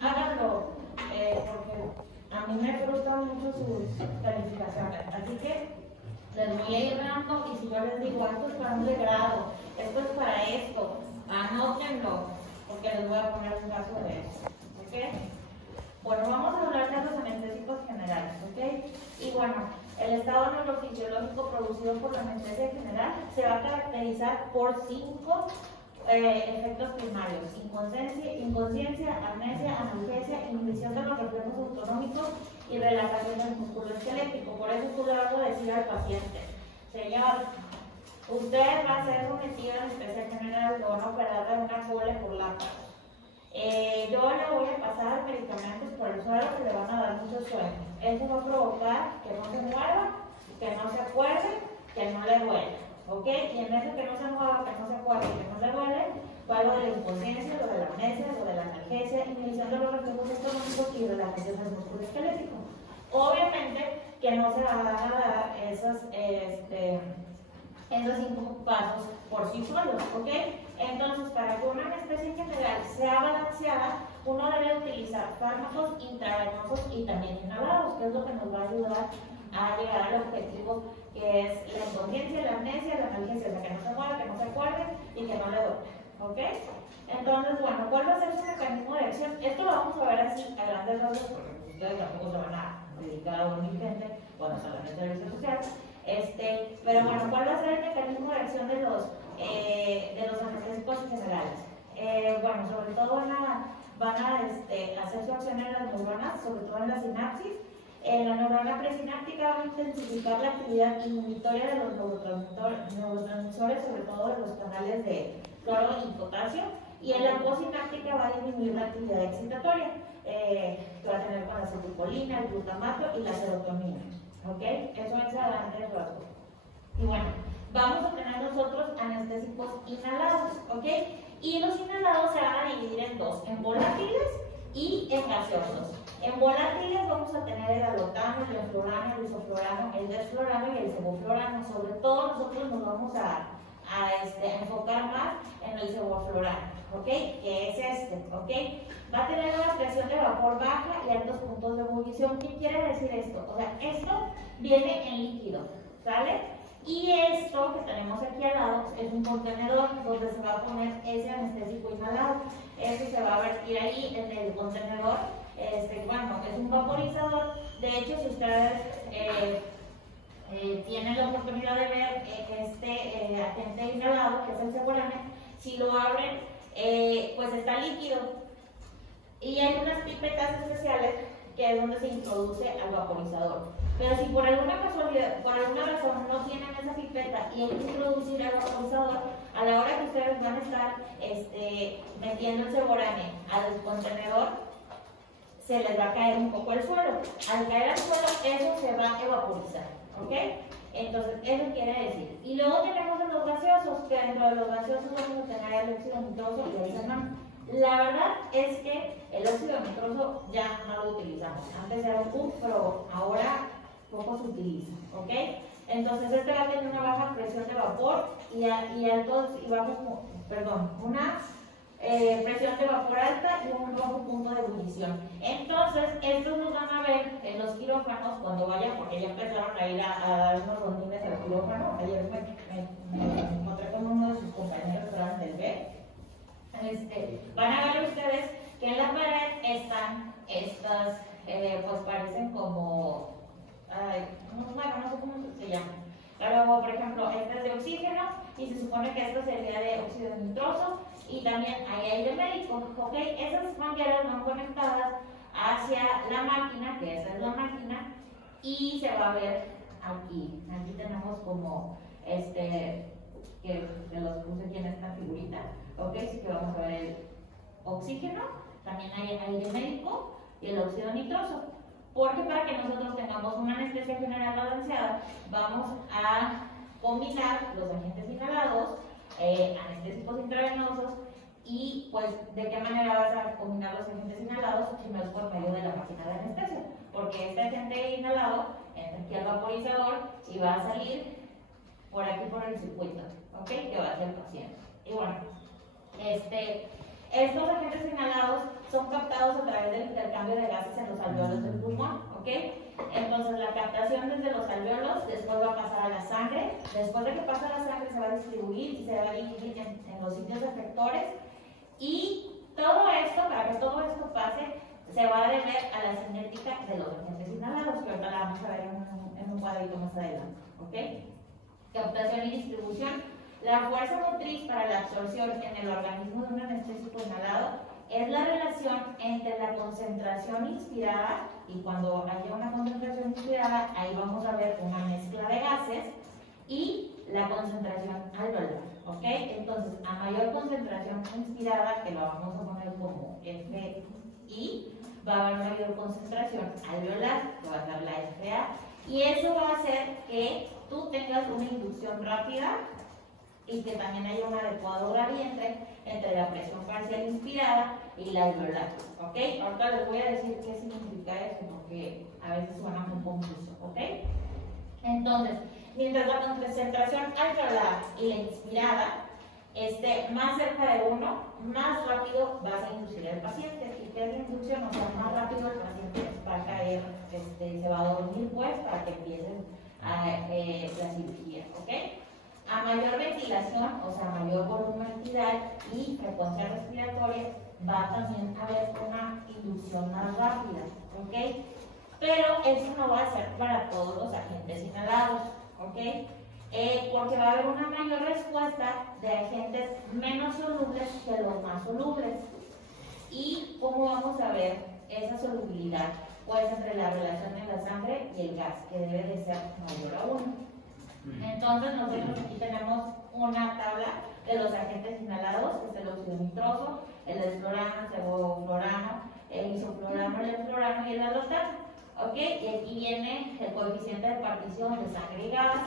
háganlo, porque a mí me frustran mucho sus calificaciones. Así que les voy a ir dando, y si yo les digo, esto es para un degrado, esto es para esto, anótenlo, porque les voy a poner un caso de eso. ¿Ok? Bueno, vamos a hablar de los anestésicos generales. ¿Ok? Y bueno, el estado neurofisiológico producido por la anestesia general se va a caracterizar por 5 efectos primarios: inconsciencia, amnesia, analgesia, inhibición de los reflejos autonómicos y relajación del músculo esquelético. Por eso tú le vas a decir al paciente: señor, usted va a ser sometido a anestesia general, lo van a operar de una cole por láparos. Yo le voy a pasar medicamentos por el suelo que le van a dar mucho sueño. Eso va a provocar que no se mueva, que no se acuerde, que no le duele. ¿Ok? Y en eso que no se mueva, que no se acuerde, que no le duele, va lo de la inconsciencia, lo de la amnesia, lo de la analgesia, inhibición de los reflejos autonómicos y relajación del músculo esquelético. Obviamente que no se van a dar esos 5 pasos por sí solos, ¿ok? Entonces, para que una anestesia general sea balanceada, uno debe utilizar fármacos intravenosos y también inhalados, que es lo que nos va a ayudar a llegar al objetivo, que es la inconsciencia, la amnesia, la analgesia, o sea, que no se mueva, que no se acuerde y que no le duele, ¿ok? Entonces, bueno, ¿cuál va a ser su mecanismo de acción? Esto lo vamos a ver así a grandes rasgos, porque ustedes tampoco se van a dedicar a dormir gente cuando salgan del servicio social. Pero bueno, ¿cuál va a ser el mecanismo de acción de los anestésicos generales? Bueno, sobre todo van a hacer su acción en las neuronas, sobre todo en la sinapsis. En la neurona presináptica van a intensificar la actividad inhibitoria de los neurotransmisores, sobre todo de los canales de cloro y potasio. Y en la postsináptica va a disminuir la actividad excitatoria, que va a tener con la acetilcolina, el glutamato y la serotonina. ¿Ok? Eso es a grandes rasgos. Y bueno, vamos a tener nosotros anestésicos inhalados. ¿Ok? Y los inhalados se van a dividir en 2, en volátiles y en gaseosos. En volátiles vamos a tener el alotano, el enflorano, el isoflorano, el desflorano y el sevoflorano. Sobre todo nosotros nos vamos a enfocar más en el sevoflorano, ¿ok? Que es ¿ok? Va a tener una presión de vapor baja y altos puntos de ebullición. ¿Qué quiere decir esto? O sea, esto viene en líquido, ¿sale? Y esto que tenemos aquí al lado es un contenedor donde se va a poner ese anestésico inhalado. Eso se va a vertir ahí en el contenedor. Bueno, es un vaporizador. De hecho, si ustedes tienen la oportunidad de ver este agente inhalado, que es el Seborane, si lo abren, pues está líquido. Y hay unas pipetas especiales que es donde se introduce al vaporizador. Pero si por alguna casualidad, por alguna razón no tienen esa pipeta y hay que introducir al vaporizador, a la hora que ustedes van a estar metiendo el Seborane al contenedor, se les va a caer un poco el suelo. Al caer al suelo, eso se va a evaporizar, ¿ok? Entonces, eso quiere decir. Y luego tenemos los gaseosos, que dentro de los gaseosos vamos a tener el óxido nitroso y el xenón. La verdad es que el óxido nitroso ya no lo utilizamos. Antes era un PUF, pero ahora poco se utiliza, ¿ok? Entonces, este va a tener una baja presión de vapor una presión de vapor alta y un bajo punto de ebullición. Entonces, estos nos van a ver en los quirófanos cuando vayan, porque ya empezaron a ir a dar unos rondines al quirófano. Ayer me encontré con uno de sus compañeros que eran del B. Van a ver ustedes que en la pared están estas, pues parecen como, bueno, no sé cómo se llaman. Luego, por ejemplo, este es de oxígeno y se supone que esto sería de óxido nitroso. Y también hay aire médico, ¿ok? Esas mangueras van conectadas hacia la máquina, que esa es la máquina, y se va a ver aquí. Aquí tenemos como que los puse aquí en esta figurita, ¿ok? Así que vamos a ver el oxígeno, también hay aire médico y el óxido nitroso. Porque para que nosotros tengamos una anestesia general balanceada, vamos a combinar los agentes inhalados, anestésicos intravenosos, y pues de qué manera vas a combinar los agentes inhalados si no es por medio de la máquina de anestesia, porque este agente inhalado entra aquí al vaporizador y va a salir por aquí por el circuito, ¿ok? Que va hacia el paciente. Y bueno, Estos agentes inhalados son captados a través del intercambio de gases en los alveolos del pulmón, ¿ok? Entonces la captación desde los alveolos, después va a pasar a la sangre, después de que pasa a la sangre se va a distribuir y se va a dividir en los sitios efectores, y todo esto, para que todo esto pase, se va a deber a la cinética de los agentes inhalados, que ahorita la vamos a ver en un cuadrito más adelante, ¿ok? Captación y distribución. La fuerza motriz para la absorción en el organismo de un anestésico inhalado es la relación entre la concentración inspirada, y cuando haya una concentración inspirada, ahí vamos a ver una mezcla de gases, y la concentración alveolar, ¿ok? Entonces, a mayor concentración inspirada, que lo vamos a poner como FI, va a haber mayor concentración alveolar, que va a ser la FA, y eso va a hacer que tú tengas una inducción rápida y que también haya un adecuado gradiente entre la presión parcial inspirada y la alveolar, ¿ok? Ahorita les voy a decir qué significa eso, porque a veces suena muy confuso, ¿ok? Entonces, mientras la concentración alveolar y la inspirada esté más cerca de 1, más rápido vas a inducir al paciente. ¿Y qué es la inducción? O sea, más rápido el paciente va a caer, se va a dormir, pues, para que empiecen la cirugía, ¿ok? A mayor ventilación, o sea, mayor volumen vital y frecuencia respiratoria, va también a haber una inducción más rápida, ¿ok? Pero eso no va a ser para todos los agentes inhalados, ¿ok? Porque va a haber una mayor respuesta de agentes menos solubles que los más solubles. ¿Y cómo vamos a ver esa solubilidad? Pues entre la relación de la sangre y el gas, que debe de ser mayor a 1. Entonces nosotros aquí tenemos una tabla de los agentes inhalados, que es el óxido nitroso, el desflorano, el sevoflurano, el isoflurano, el enflurano y el alotano, ¿ok? Y aquí viene el coeficiente de partición de sangre y gas,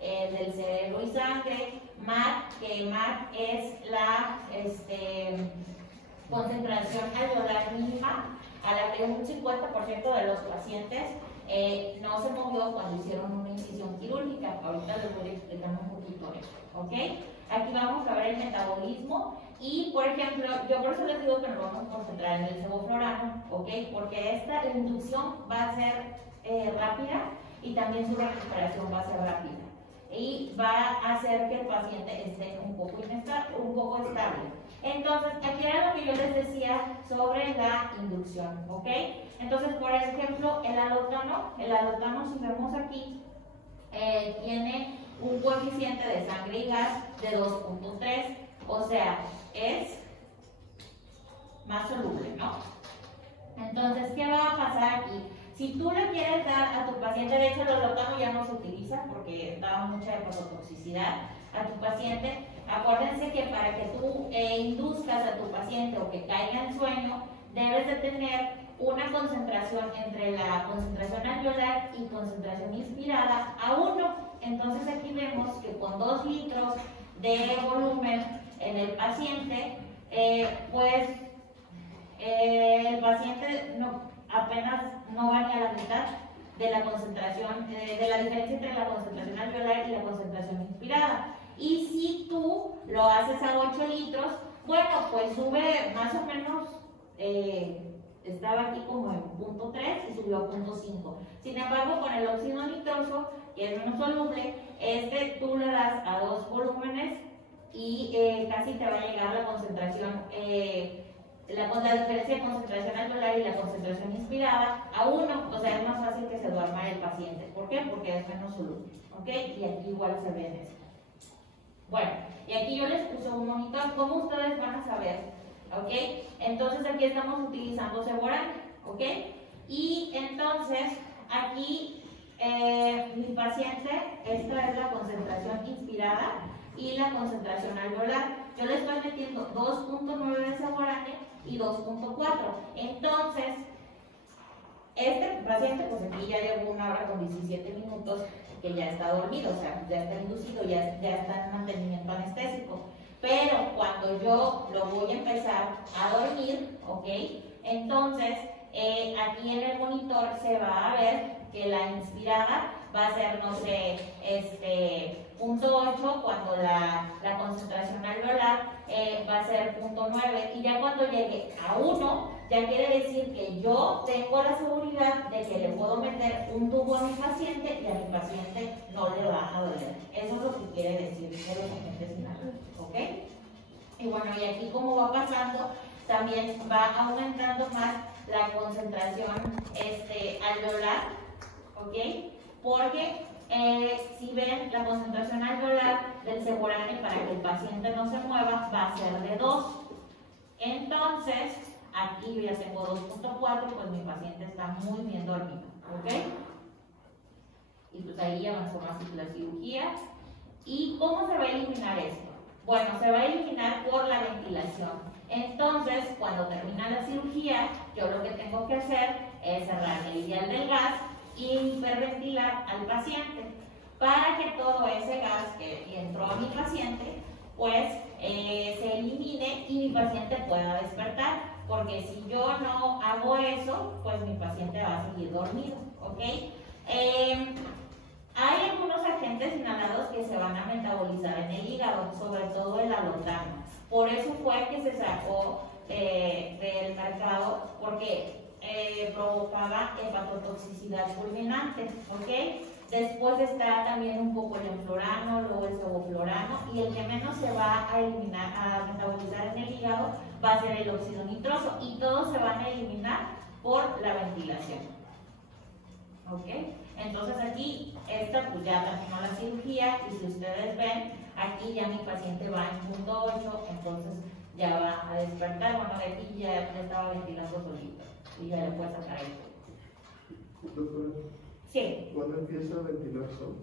del cerebro y sangre, MAC, que MAC es la concentración alveolar mínima a la que un 50% de los pacientes no se movió cuando hicieron una incisión quirúrgica. Ahorita les voy a explicar un poquito eso, ¿ok? Aquí vamos a ver el metabolismo y, por ejemplo, yo por eso les digo que nos vamos a concentrar en el sevoflurano, ¿ok? Porque esta inducción va a ser rápida y también su recuperación va a ser rápida. Y va a hacer que el paciente esté un poco estable. Entonces, aquí era lo que yo les decía sobre la inducción, ¿ok? Entonces, por ejemplo, el alotano, si vemos aquí, tiene un coeficiente de sangre y gas de 2.3, o sea, es más soluble, ¿no? Entonces, ¿qué va a pasar aquí? Si tú le quieres dar a tu paciente, de hecho el alotano ya no se utiliza porque daba mucha hepatotoxicidad a tu paciente. Acuérdense que para que tú induzcas a tu paciente o que caiga en sueño, debes de tener una concentración entre la concentración alveolar y concentración inspirada a 1. Entonces aquí vemos que con 2 litros de volumen en el paciente, el paciente apenas no va ni a la mitad de la concentración, de la diferencia entre la concentración alveolar y la concentración inspirada. Y si tú lo haces a 8 litros, bueno, pues sube más o menos, estaba aquí como en 0.3 y subió a 0.5. Sin embargo, con el óxido nitroso, que es menos soluble, tú le das a 2 volúmenes y casi te va a llegar la concentración, la diferencia de concentración alveolar y la concentración inspirada a 1, o sea, es más fácil que se duerma el paciente. ¿Por qué? Porque es menos soluble, ¿ok? Y aquí igual se ve en eso. Bueno, y aquí yo les puse un monitor. ¿Cómo ustedes van a saber? ¿Ok? Entonces aquí estamos utilizando Seborane, ¿ok? Y entonces aquí mi paciente, esta es la concentración inspirada y la concentración alveolar. Yo le estoy metiendo 2.9 de Seborane y 2.4. Entonces, este paciente, pues aquí ya llevo 1 hora con 17 minutos que ya está dormido, o sea, ya está inducido, ya está en mantenimiento anestésico. Pero cuando yo lo voy a empezar a dormir, ¿ok? Entonces, aquí en el monitor se va a ver que la inspirada va a ser, no sé, 0.8, cuando la concentración alveolar va a ser 0.9, y ya cuando llegue a 1, ya quiere decir que yo tengo la seguridad de que le puedo meter un tubo a mi paciente y a mi paciente no le va a doler. Eso es lo que quiere decir de los agentes inhalantes, ¿ok? Y bueno, y aquí como va pasando, también va aumentando más la concentración alveolar, ¿ok? Porque si ven, la concentración alveolar del Ceborane para que el paciente no se mueva va a ser de 2. Entonces, aquí yo ya tengo 2.4, pues mi paciente está muy bien dormido, ¿ok? Y pues ahí avanzó más la cirugía. ¿Y cómo se va a eliminar esto? Bueno, se va a eliminar por la ventilación. Entonces, cuando termina la cirugía, yo lo que tengo que hacer es cerrar el vial del gas y hiperventilar al paciente para que todo ese gas que entró a mi paciente, pues se elimine y mi paciente pueda despertar. Porque si yo no hago eso, pues mi paciente va a seguir dormido, ¿ok? Hay algunos agentes inhalados que se van a metabolizar en el hígado, sobre todo el alotano. Por eso fue que se sacó del mercado, porque provocaba hepatotoxicidad fulminante, ¿ok? Después está también un poco el enflorano, luego el sevoflurano, y el que menos se va a eliminar, a metabolizar en el hígado, va a ser el óxido nitroso, y todos se van a eliminar por la ventilación, ¿ok? Entonces aquí, esta pues ya terminó la cirugía, y si ustedes ven, aquí ya mi paciente va en 0.8, entonces ya va a despertar. Bueno, de aquí ya estaba ventilando solito, y ya le puede sacar el tubo. Doctora, sí. ¿Cuándo empieza a ventilar solo?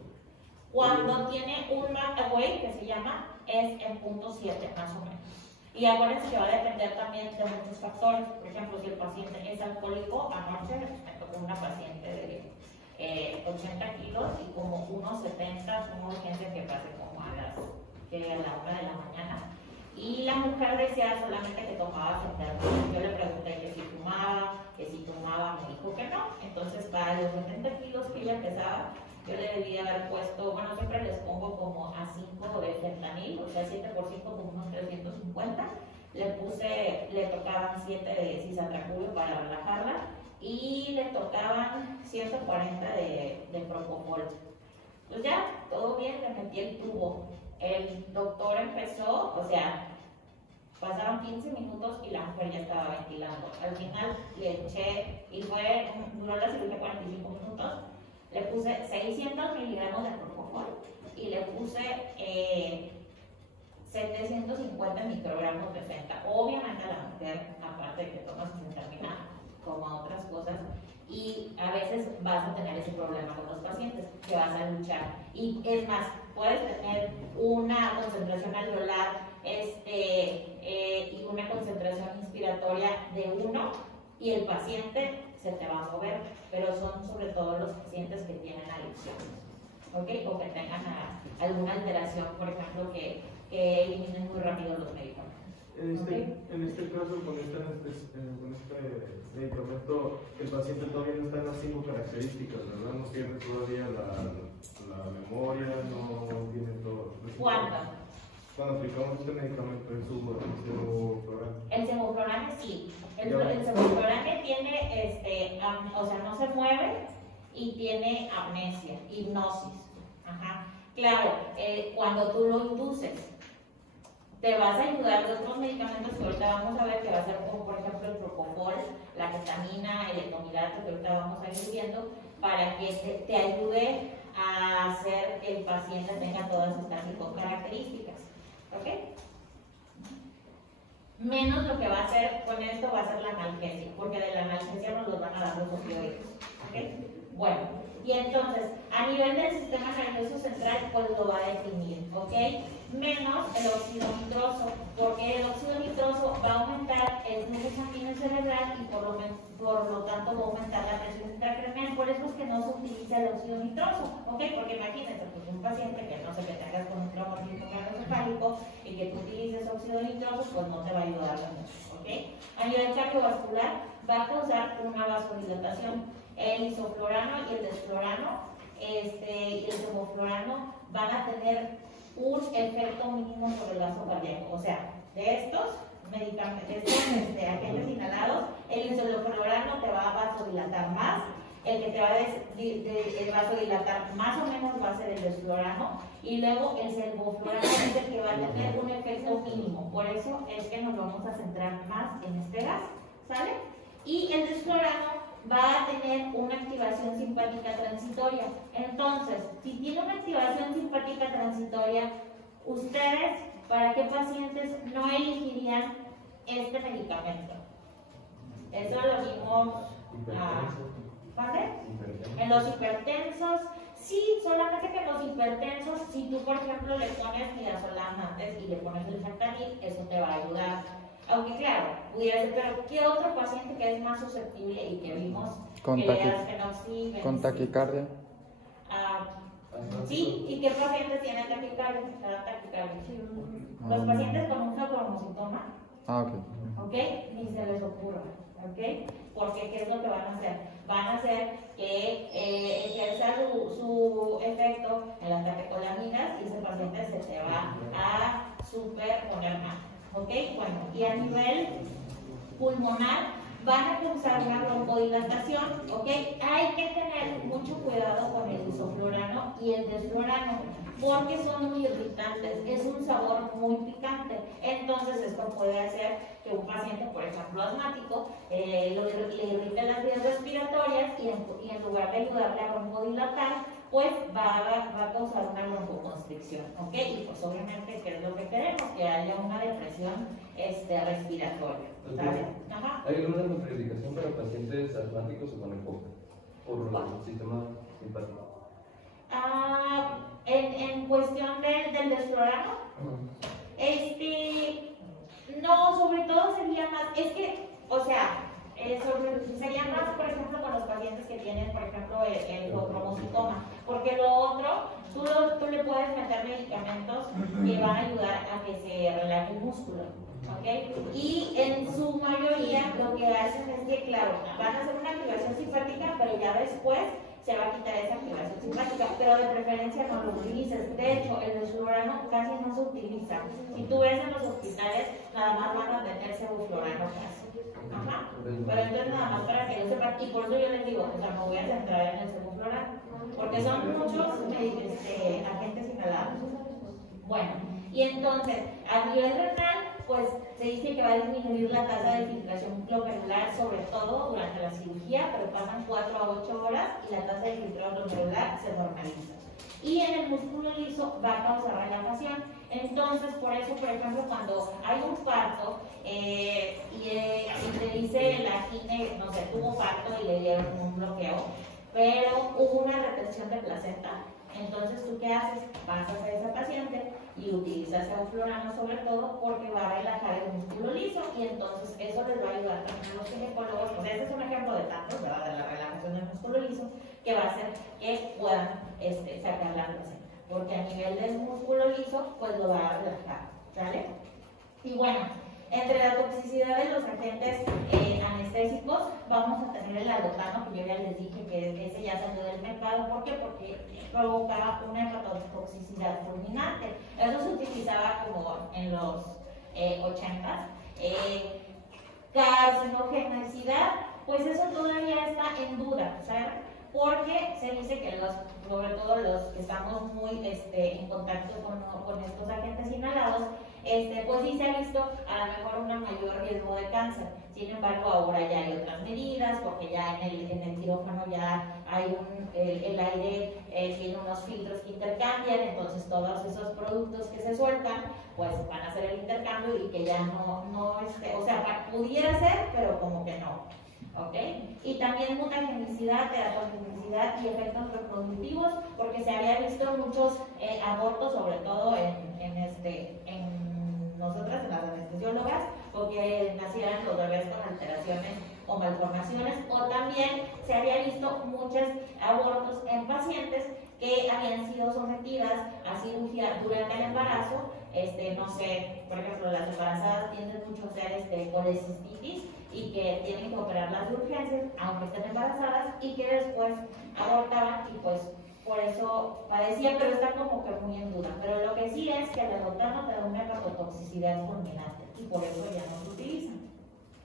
Cuando tiene un McAvoy, que se llama, es en 0.7 más o menos. Y acuérdense que va a depender también de muchos factores. Por ejemplo, si el paciente es alcohólico, anoche me tocó una paciente de 80 kilos y como 1.70, una urgencia que pase como a la 1 de la mañana. Y la mujer decía solamente que tomaba fentanilo. Yo le pregunté que si tomaba, me dijo que no. Entonces, para los 70 kilos que ella pesaba, yo le debía haber puesto, bueno, siempre les pongo como a 5 de fentanil, o sea, 7 por 5 como unos 350. Le tocaban 7 de cisatraculo para relajarla y le tocaban 140 de propofol. Pues ya, todo bien, le metí el tubo. El doctor empezó, o sea, pasaron 15 minutos y la mujer ya estaba ventilando. Al final le eché, y duró la cirugía 45 minutos, le puse 600 miligramos de propofol y le puse 750 microgramos de fenta. Obviamente la mujer, aparte de que toma su fentanila, como otras cosas, y a veces vas a tener ese problema con los pacientes, que vas a luchar. Y es más, puedes tener una concentración alveolar y una concentración inspiratoria de 1 y el paciente se te va a mover, pero son sobre todo los pacientes que tienen adicciones, ¿ok? O que tengan alguna alteración, por ejemplo, que eliminen muy rápido los medicamentos. En este caso, con este medicamento, el paciente todavía no está en las 5 características, ¿verdad? No tiene todavía la memoria, no tiene todo. ¿Cuándo? Cuando aplicamos este medicamento, el sevoflurane. El sevoflurane sí. El sevoflurane tiene, o sea, no se mueve y tiene amnesia, hipnosis. Ajá. Claro, cuando tú lo induces, te vas a ayudar de otros medicamentos que ahorita vamos a ver, que va a ser como por ejemplo el propofol, la ketamina, el etomidato, que ahorita vamos a ir viendo, para que te ayude a hacer que el paciente tenga todas estas 5 características. ¿Ok? Menos lo que va a hacer con esto va a ser la analgesia, porque de la analgesia nos los van a dar los opioides. ¿Ok? Bueno, y entonces, a nivel del sistema nervioso central, pues lo va a definir, ¿ok? Menos el óxido nitroso, porque el óxido nitroso va a aumentar el flujo sanguíneo cerebral y por lo tanto va a aumentar la presión intracraneal. Por eso es que no se utiliza el óxido nitroso, ¿ok? Porque imagínense, pues un paciente que no sé, que tengas con un traumatismo cardioencefálico y que tú utilices óxido nitroso, pues no te va a ayudar mucho, ¿ok? A nivel cardiovascular va a causar una vasodilatación. El isoflurano y el desflurano y el sevoflurano van a tener un efecto mínimo sobre el vaso cardíaco. O sea, de estos medicamentos, de estos agentes inhalados, el sevoflurano te va a vasodilatar más, el que te va a vasodilatar más o menos va a ser el desflurano, y luego el sevoflurano es el que va a tener un efecto mínimo. Por eso es que nos vamos a centrar más en este gas, ¿sale? Y el desflurano va a tener una activación simpática transitoria. Entonces, si tiene una activación simpática transitoria, ustedes, ¿para qué pacientes no elegirían este medicamento? Eso lo vimos ¿vale? En los hipertensos. Sí, solamente que en los hipertensos, si tú por ejemplo le pones midazolam antes y le pones el fentanil, eso te va a ayudar. Aunque claro, pudiera ser, pero ¿qué otro paciente que es más susceptible y que vimos con taquicardia? Sí, ¿y qué pacientes tienen taquicardia? Los pacientes con un cromocytoma, ok, ni se les ocurra, ok, porque ¿qué es lo que van a hacer? Van a hacer que ejerza su efecto en las catecolaminas y ese paciente se te va a superponer mal. ¿Ok? Bueno, y a nivel pulmonar van a causar una broncodilatación, ¿ok? Hay que tener mucho cuidado con el isoflurano y el desflurano porque son muy irritantes, es un sabor muy picante. Entonces esto puede hacer que un paciente, por ejemplo asmático, le irrite las vías respiratorias y en lugar de ayudarle a broncodilatar, pues va a causar una broncoconstricción, ¿ok? Y pues obviamente, ¿qué es lo que queremos? Que haya una depresión respiratoria, ¿sabes? ¿Hay alguna contraindicación para pacientes asmáticos o con EPOC por el sistema simpático? En cuestión del desflurano, no, sobre todo sería más, es que, o sea, sería más, por ejemplo, con los pacientes que tienen, por ejemplo, el cromocitoma, porque lo otro, tú le puedes meter medicamentos que van a ayudar a que se relaje el músculo, ¿ok? Y en su mayoría lo que hacen es que, claro, van a hacer una activación simpática, pero ya después se va a quitar esa activación simpática, pero de preferencia no lo utilices. De hecho, el desflurano casi no se utiliza. Si tú ves en los hospitales, nada más van a meter sevoflurano casi. Pero entonces nada más para que yo sepa, y por eso yo les digo, o sea, me voy a centrar en el sevoflurano, porque son muchos agentes inhalados. Bueno, y entonces, a nivel renal, pues se dice que va a disminuir la tasa de filtración glomerular, sobre todo durante la cirugía, pero pasan 4 a 8 horas y la tasa de filtrado glomerular se normaliza. Y en el músculo liso va a causar relajación. Entonces, por eso, por ejemplo, cuando hay un parto y te dice la gine, no sé, tuvo parto y le dieron un bloqueo, pero hubo una retención de placenta, entonces, ¿tú qué haces? Vas a hacer esa paciente y utilizas sevoflurano sobre todo porque va a relajar el músculo liso y entonces eso les va a ayudar también a los ginecólogos. Pues este es un ejemplo de tantos, ¿verdad? De la relajación del músculo liso que va a hacer que puedan sacar la placenta, porque a nivel del músculo liso pues lo va a relajar, ¿vale? Y bueno, entre la toxicidad de los agentes anestésicos vamos a tener el alotano, que yo ya les dije que ese ya salió del mercado. ¿Por qué? Porque provoca una hepatotoxicidad fulminante. Eso se utilizaba como en los 80s. Carcinogenicidad, pues eso todavía está en duda, ¿sabes? Porque se dice que sobre todo los que estamos muy en contacto con estos agentes inhalados, pues sí se ha visto a lo mejor un mayor riesgo de cáncer. Sin embargo, ahora ya hay otras medidas, porque ya en el quirófano ya hay el aire tiene unos filtros que intercambian, entonces todos esos productos que se sueltan, pues van a hacer el intercambio y que ya no o sea, pudiera ser, pero como que no. ¿Ok? Y también mutagenicidad, teratogenicidad y efectos reproductivos, porque se había visto muchos abortos, sobre todo en nosotras, en las anestesiólogas, porque nacieran los bebés con alteraciones o malformaciones, o también se había visto muchos abortos en pacientes que habían sido sometidas a cirugía durante el embarazo. No sé, por ejemplo, las embarazadas tienden mucho a ser colecistitis y que tienen que operarlas de urgencias, aunque estén embarazadas, y que después abortaban y pues por eso padecía, pero está como que muy en duda. Pero lo que sí es que el levotano te da una hepatotoxicidad fulminante y por eso ya no se utilizan.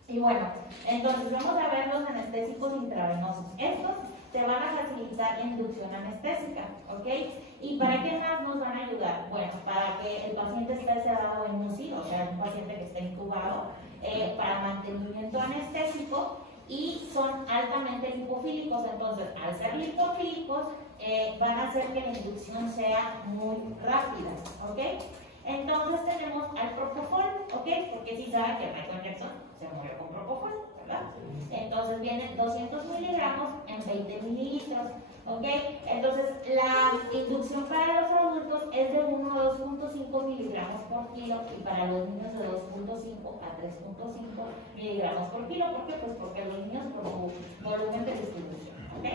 Y bueno, entonces vamos a ver los anestésicos intravenosos. Estos te van a facilitar inducción anestésica, ¿ok? ¿Y para qué más nos van a ayudar? Bueno, para que el paciente esté sedado en UCI, o sea, un paciente que esté intubado, para mantenimiento anestésico, y son altamente lipofílicos. Entonces, al ser lipofílicos, van a hacer que la inducción sea muy rápida, ¿ok? Entonces tenemos al propofol, ¿ok? Porque si saben que Michael Jackson se murió con propofol, ¿verdad? Entonces vienen 200 miligramos en 20 mililitros, ¿ok? Entonces la inducción para los adultos es de 1 a 2.5 miligramos por kilo y para los niños de 2.5 a 3.5 miligramos por kilo. ¿Por qué? Pues porque los niños por su volumen de distribución, ¿ok?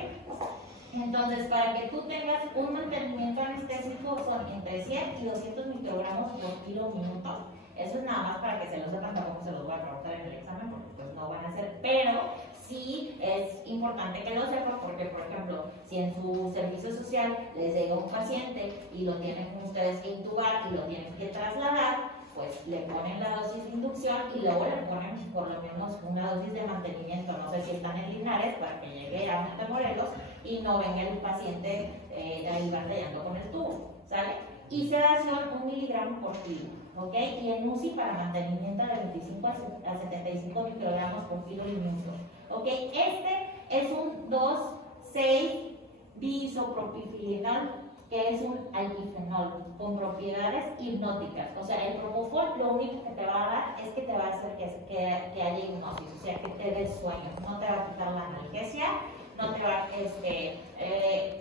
Entonces, para que tú tengas un mantenimiento anestésico son entre 100 y 200 microgramos por kilo minuto. Eso es nada más para que se lo sepan, tampoco se los voy a preguntar en el examen porque pues no van a hacer, pero sí es importante que lo sepan porque, por ejemplo, si en su servicio social les llega un paciente y lo tienen ustedes que intubar y lo tienen que trasladar, pues le ponen la dosis de inducción y luego le ponen por lo menos una dosis de mantenimiento. No sé si están en Linares para que llegue a Montemorelos y no venga el paciente ahí batallando con el tubo, ¿sale? Y sedación 1 miligramo por kilo, ¿ok? Y en UCI para mantenimiento de 25 a 75 microgramos por kilo y minuto, ¿ok? Este es un 2,6-bisopropifenol, que es un alquifenol con propiedades hipnóticas. O sea, el propofol lo único que te va a dar es que te va a hacer que haya hipnosis, o sea, que te des sueño. No te va a quitar la analgesia, no te va,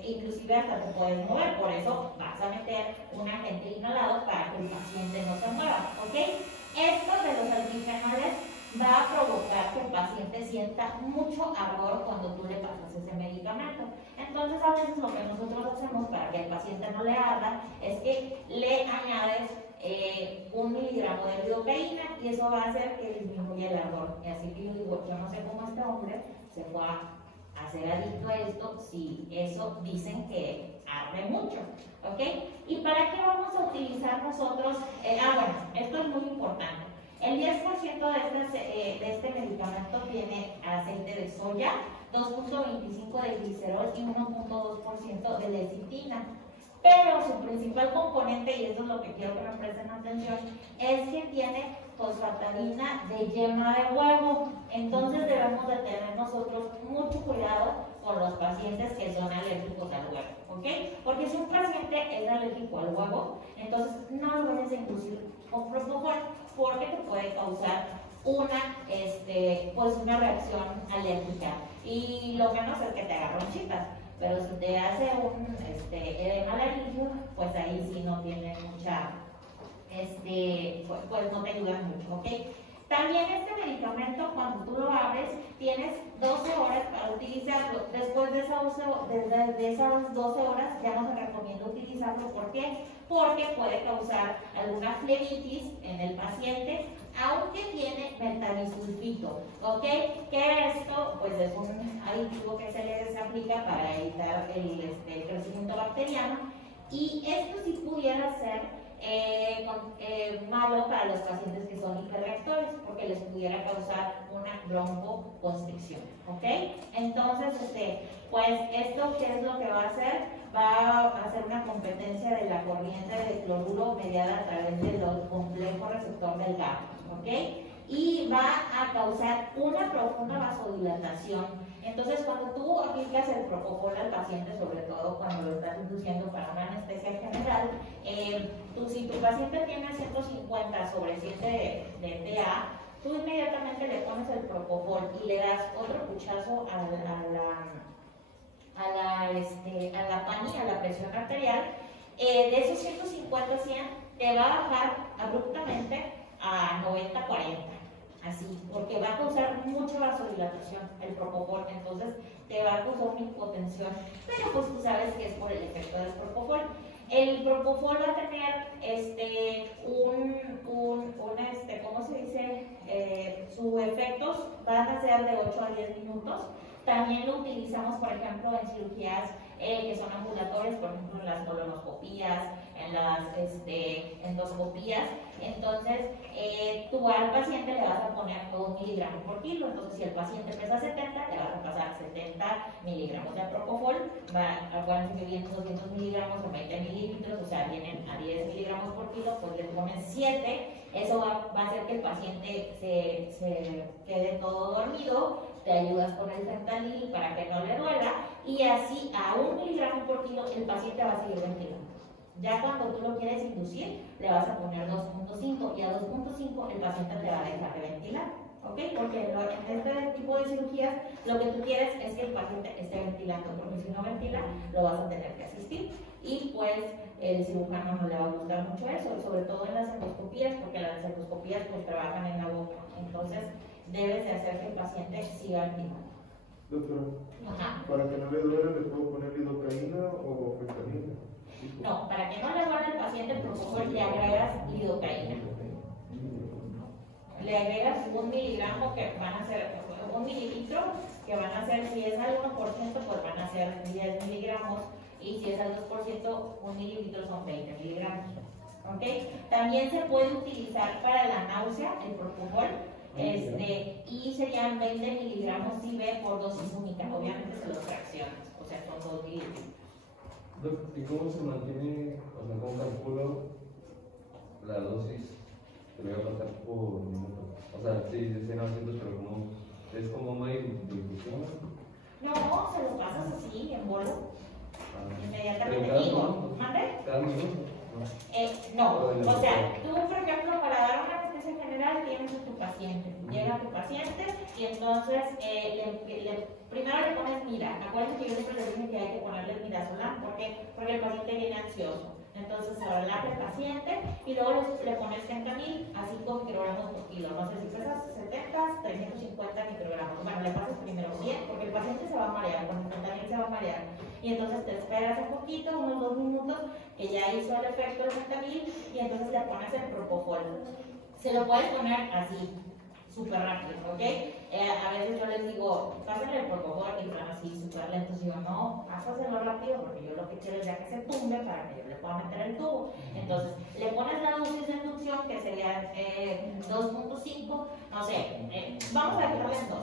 inclusive hasta te puedes mover, por eso vas a meter un agente inhalado para que el paciente no se mueva, ¿ok? Esto de los alquifenoles va a provocar que el paciente sienta mucho ardor cuando tú le pasas ese medicamento. Entonces, a veces lo que nosotros hacemos para que el paciente no le arda es que le añades 1 miligramo de lidocaína y eso va a hacer que disminuya el ardor. Y así que yo digo, yo no sé cómo este hombre se fue a hacer adicto a esto si eso dicen que arde mucho, ¿ok? ¿Y para qué vamos a utilizar nosotros? Bueno, esto es muy importante. El 10% de este medicamento tiene aceite de soya, 2.25 de glicerol y 1.2% de lecitina. Pero su principal componente, y eso es lo que quiero que me presten atención, es que tiene fosfatidina de yema de huevo. Entonces debemos de tener nosotros mucho cuidado con los pacientes que son alérgicos al huevo, ¿ok? Porque si un paciente es alérgico al huevo, entonces no lo debes inducir con propofol porque te puede causar una reacción alérgica. Y lo menos es que te haga ronchitas. Pero si te hace un edema alérgico, pues ahí sí no tiene mucha, pues no te ayuda mucho, ¿ok? También este medicamento, cuando tú lo abres, tienes 12 horas para utilizarlo. Después de esas 12 horas ya no se recomienda utilizarlo. ¿Por qué? Porque puede causar alguna flebitis en el paciente, aunque tiene metanisulfito, ¿ok? Que esto, pues es un aditivo que se les aplica para evitar el crecimiento bacteriano, y esto sí pudiera ser malo para los pacientes que son hiperreactores, porque les pudiera causar una broncoconstricción, ¿ok? Entonces, pues esto, ¿qué es lo que va a hacer? Va a hacer una competencia de la corriente de cloruro mediada a través del complejo receptor del GABA, ¿ok? Y va a causar una profunda vasodilatación. Entonces, cuando tú aplicas el propofol al paciente, sobre todo cuando lo estás induciendo para una anestesia general, si tu paciente tiene 150/7 de PA, tú inmediatamente le pones el propofol y le das otro puchazo a la PANI, a la presión arterial. De esos 150/100 te va a bajar abruptamente a 90/40. Así, porque va a causar mucha vasodilatación el propofol, entonces te va a causar una hipotensión, pero pues tú sabes que es por el efecto del propofol. El propofol va a tener ¿cómo se dice? Sus efectos van a ser de 8 a 10 minutos. También lo utilizamos, por ejemplo, en cirugías que son ambulatorias, por ejemplo, en las colonoscopías, en las endoscopías. Entonces, tú al paciente le vas a poner 2 miligramos por kilo. Entonces, si el paciente pesa 70, le vas a pasar 70 miligramos de propofol. Acuérdense que vienen 200 miligramos en 20 mililitros, o sea, vienen a 10 miligramos por kilo, pues le pones 7. Eso va a hacer que el paciente se quede todo dormido. Te ayudas con el fentanil para que no le duela, y así a 1 miligramo por kilo el paciente va a seguir ventilando. Ya cuando tú lo quieres inducir, le vas a poner 2.5, y a 2.5 el paciente te va a dejar de ventilar, ¿ok? Porque en este tipo de cirugías lo que tú quieres es que el paciente esté ventilando, porque si no ventila lo vas a tener que asistir, y pues el cirujano no le va a gustar mucho eso, sobre todo en las endoscopías, porque las endoscopías pues trabajan en la boca. Entonces debes de hacer que el paciente siga ventilando. Doctora, Ajá. para que no le duela, ¿le puedo poner lidocaína o fentanil? No, para que no le duela al paciente, por favor, le agregas lidocaína. Le agregas 1 miligramo, que van a ser 1 mililitro, que van a ser, si es al 1%, pues van a ser 10 miligramos, y si es al 2%, 1 mililitro son 20 miligramos. ¿Ok? También se puede utilizar para la náusea, el propofol, y serían 20 miligramos IV por dosis única. Obviamente se lo fraccionas, o sea, son 2 mililitros. ¿Y cómo se mantiene, o sea, cómo calculo la dosis que le voy a pasar por minuto? O sea, sí, 900, pero como, ¿es como una infusión? No, se lo pasas así, en bolo. Inmediatamente. ¿Pero Digo, ¿mande? cada minuto? No, o sea, tú, por ejemplo, para dar una anestesia general tienes a tu paciente. Llega tu paciente y entonces primero le pones mira. Acuérdense que yo siempre les dije que hay que ponerle midazolam porque el paciente viene ansioso. Entonces se relaja el paciente y luego le pones fentanil a 5 microgramos por kilo. No sé si pesas 70, 350 microgramos. Bueno, le pasas primero 100 porque el paciente se va a marear, con el fentanil se va a marear. Y entonces te esperas un poquito, unos 2 minutos, que ya hizo el efecto del fentanil, y entonces le pones el propofol. Se lo puedes poner así, súper rápido, ¿ok? A veces yo les digo, pásenle el propofol, y van así súper lentos. Digo, no, pásaselo rápido, porque yo lo que quiero es ya que se tumbe para que yo le pueda meter el tubo. Entonces, le pones la dosis de inducción, que sería 2.5, no sé, vamos a dejarle en 2.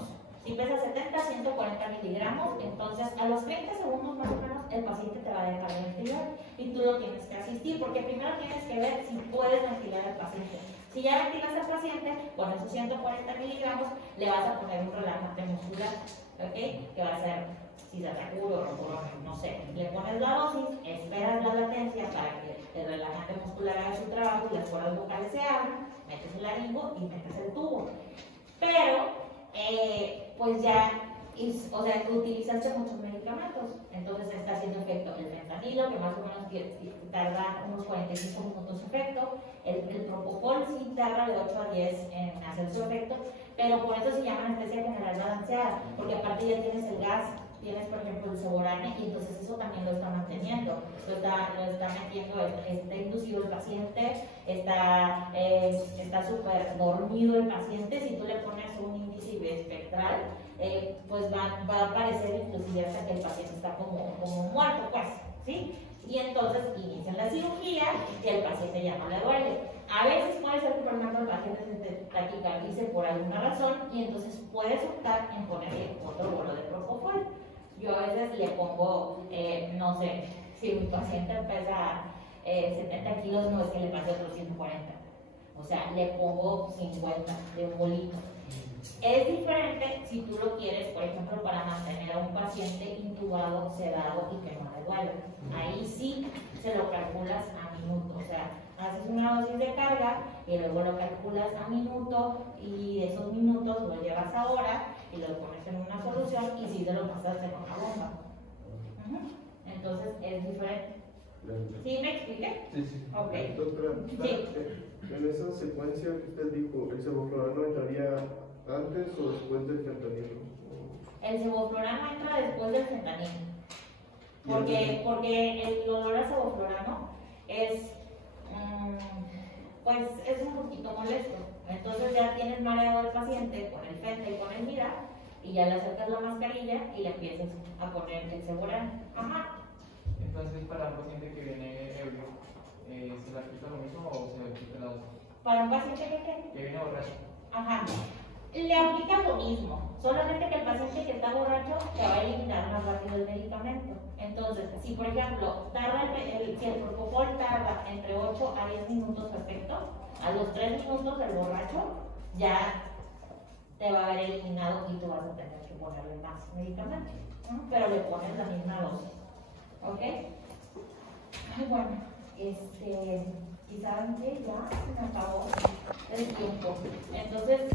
Si pesa 70, 140 miligramos, entonces a los 30 segundos más o menos el paciente te va a dejar de ventilar y tú lo tienes que asistir, porque primero tienes que ver si puedes ventilar al paciente. Si ya ventilas al paciente, con esos 140 miligramos le vas a poner un relajante muscular, ¿ok? Que va a ser cisatracuro o no sé. Le pones la dosis, esperas la latencia para que el relajante muscular haga su trabajo y las cuerdas vocales se abran, metes el laringo y metes el tubo. Pero pues ya, o sea, utilizaste muchos medicamentos, entonces está haciendo efecto el fentanilo, que más o menos tarda unos 45 minutos su efecto, el propofol sí tarda de 8 a 10 en hacer su efecto, pero por eso se llama anestesia general balanceada, porque aparte ya tienes el gas, tienes por ejemplo el Soborane, y entonces eso también lo está manteniendo, lo está metiendo, está inducido el paciente, está súper dormido el paciente. Si tú le pones un índice espectral, pues va a aparecer inclusive hasta que el paciente está como muerto, pues, ¿sí? Y entonces inician la cirugía y el paciente ya no le duele. A veces puede ser que, por ejemplo, el paciente se taquicardice por alguna razón y entonces puedes optar en ponerle otro bolo de propofol. Yo a veces le pongo, no sé, si mi paciente pesa 70 kilos, no es que le pase otros 140. O sea, le pongo 50 de un bolito. Es diferente si tú lo quieres, por ejemplo, para mantener a un paciente intubado, sedado y que no le duele. Ahí sí se lo calculas a minuto. O sea, haces una dosis de carga y luego lo calculas a minuto y esos minutos los llevas a hora y los pones en una solución y sí se lo pasas en una bomba. Entonces es diferente. ¿Sí me expliqué? Sí, sí. Ok. Doctora, en esa secuencia que usted dijo, ¿el sevoflurano entraría antes o después del fentanilo? El sevoflurano entra después del fentanilo. Porque el olor a sevoflurano es, pues es un poquito molesto. Entonces ya tienes mareado al paciente con el fenta y con el mira y ya le acercas la mascarilla y le empiezas a poner el Seborane. Ajá. Entonces, para un paciente que viene ebrio, ¿se le aplica lo mismo o se le aplica la dosis? Para un paciente Que viene borracho. ajá, le aplica lo mismo, solamente que el paciente que está borracho te va a eliminar más rápido el medicamento. Entonces, si por ejemplo, si el propofol tarda entre 8 a 10 minutos efecto, a los 3 minutos el borracho ya te va a haber eliminado y tú vas a tener que ponerle más medicamento, ¿no? Pero le pones la misma dosis, ¿ok? Ay, bueno, y saben que ya se me acabó el tiempo. Entonces,